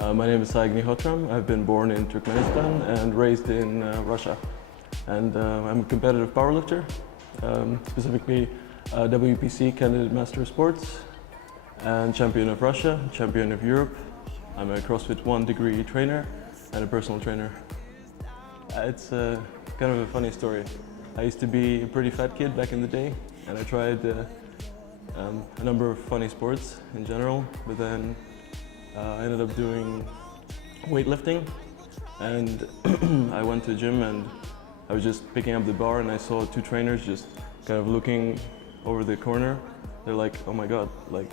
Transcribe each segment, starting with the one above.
My name is Sai Agnihotram. I've been born in Turkmenistan and raised in Russia. And I'm a competitive powerlifter, specifically WPC candidate master of sports and champion of Russia, champion of Europe. I'm a CrossFit 1 degree trainer and a personal trainer. It's kind of a funny story. I used to be a pretty fat kid back in the day, and I tried a number of funny sports in general, but then I ended up doing weightlifting, and I went to a gym and I was just picking up the bar and I saw two trainers just kind of looking over the corner. They're like, "Oh my God, like,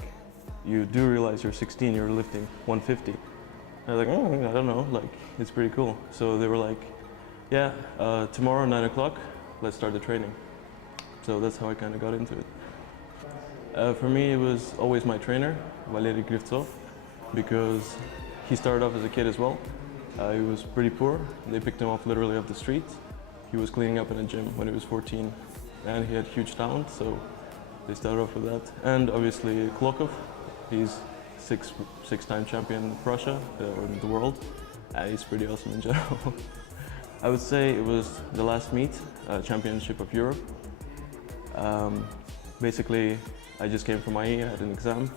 you do realize you're 16, you're lifting 150. I was like, "Oh, I don't know, like, it's pretty cool." So they were like, "Yeah, tomorrow 9 o'clock, let's start the training." So that's how I kind of got into it. For me, it was always my trainer, Valery Grivtsov, because he started off as a kid as well. He was pretty poor. They picked him up literally off the street. He was cleaning up in a gym when he was 14, and he had huge talent, so they started off with that. And obviously Klokov, he's six-time champion of Russia, or in the world. He's pretty awesome in general. I would say it was the last meet, Championship of Europe. Basically, I just came from IE, I had an exam.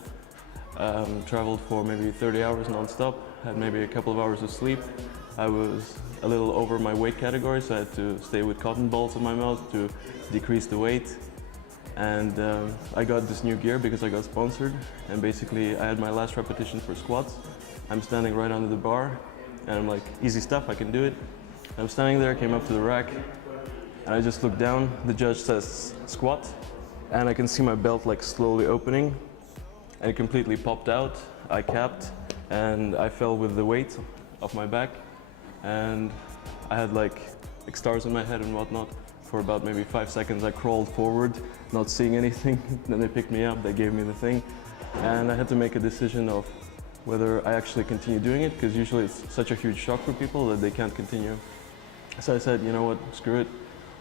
Traveled for maybe 30 hours non-stop, had maybe a couple of hours of sleep. I was a little over my weight category, so I had to stay with cotton balls in my mouth to decrease the weight. And I got this new gear because I got sponsored. And basically, I had my last repetition for squats. I'm standing right under the bar, and I'm like, easy stuff, I can do it. I'm standing there, came up to the rack, and I just looked down. The judge says squat, and I can see my belt like slowly opening. And it completely popped out. I capped, and I fell with the weight off my back, and I had like stars in my head and whatnot. For about maybe 5 seconds, I crawled forward, not seeing anything. Then they picked me up, they gave me the thing, and I had to make a decision of whether I actually continue doing it, because usually it's such a huge shock for people that they can't continue. So I said, you know what, screw it.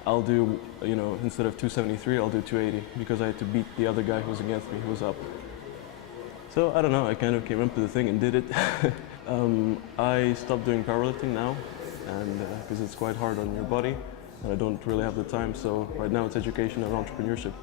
I'll do, instead of 273, I'll do 280, because I had to beat the other guy who was against me, who was up. So I don't know, I kind of came up to the thing and did it. I stopped doing powerlifting now, and because it's quite hard on your body, and I don't really have the time. So right now it's education and entrepreneurship.